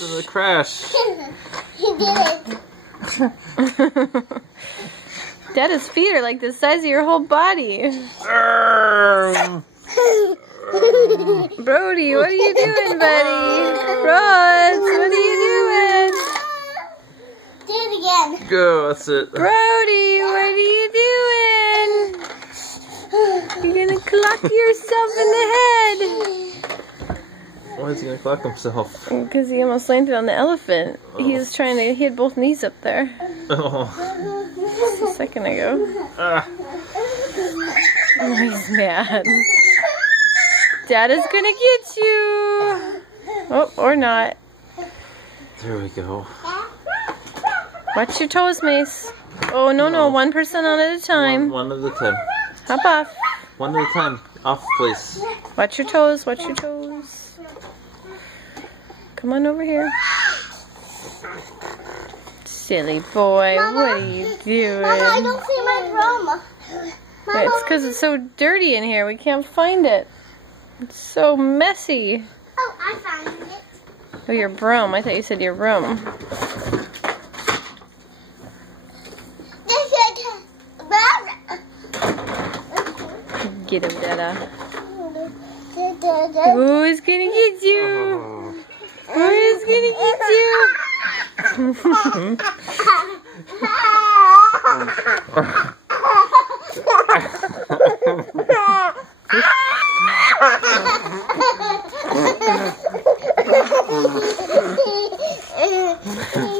It's gonna crash. He did it. Dada's feet are like the size of your whole body. Brody, what are you doing, buddy? Rods, what are you doing? Do it again. Go, that's it. Brody, what are you doing? You're gonna clock yourself in the head. Why is he gonna clock himself? Because he almost landed on the elephant. Oh. He was trying to, he had both knees up there Oh. just a second ago. Ah. Oh, he's mad. Dada's gonna get you. Oh, or not. There we go. Watch your toes, Mace. Oh, no, one person on at a time. One at a time. Hop off. One at a time. Off, please. Watch your toes, watch your toes. Come on over here. Silly boy, Mama, what are you doing? Mama, I don't see my room. Mama, It's because it's so dirty in here. We can't find it. It's so messy. oh, I found it. Oh, your broom. I thought you said your room. This is Get him, Dada. Who's gonna get you? Who's gonna get you?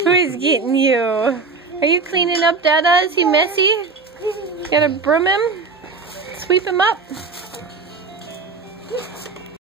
Who's getting you? Are you cleaning up Dada? Is he messy? Gotta broom him? Sweep him up?